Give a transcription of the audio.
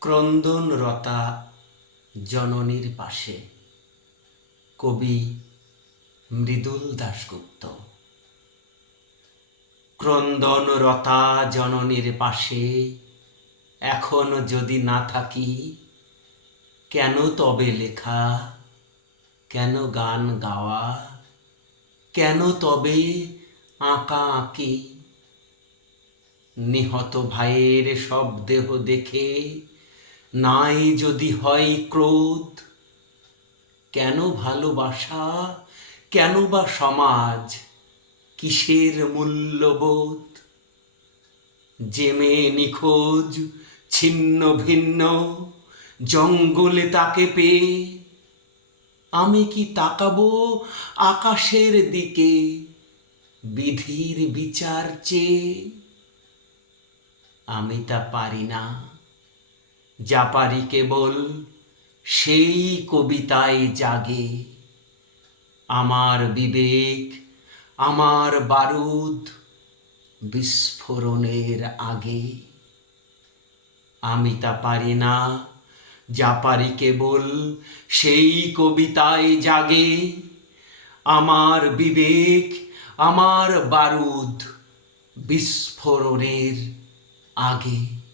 ক্রন্দনরতা জননীর পাশে। কবি মৃদুল দাশগুপ্ত। ক্রন্দনরতা জননীর পাশে এখন যদি না থাকি, কেন তবে লেখা, কেন গান গাওয়া, কেন তবে আঁকা আঁকি? নিহত ভাইয়ের সব দেহ দেখে নাই যদি হয় ক্রোধ, কেন ভালোবাসা কেন বা সমাজ কিসের মূল্যবোধ? মেয়ে নিখোঁজ, ছিন্ন ভিন্ন, জঙ্গলে তাকে পেয়ে আমি কি তাকাবো আকাশের দিকে, বিধির বিচার চেয়ে? আমি তা পারি না। যা পারি কেবল সেই কবিতায় জাগে। আমার বিবেক, আমার বারুদ বিস্ফোরণের আগে। আমি তা পারি না যা পারি কেবল সেই কবিতায় জাগে। আমার বিবেক, আমার বারুদ বিস্ফোরণের আগে।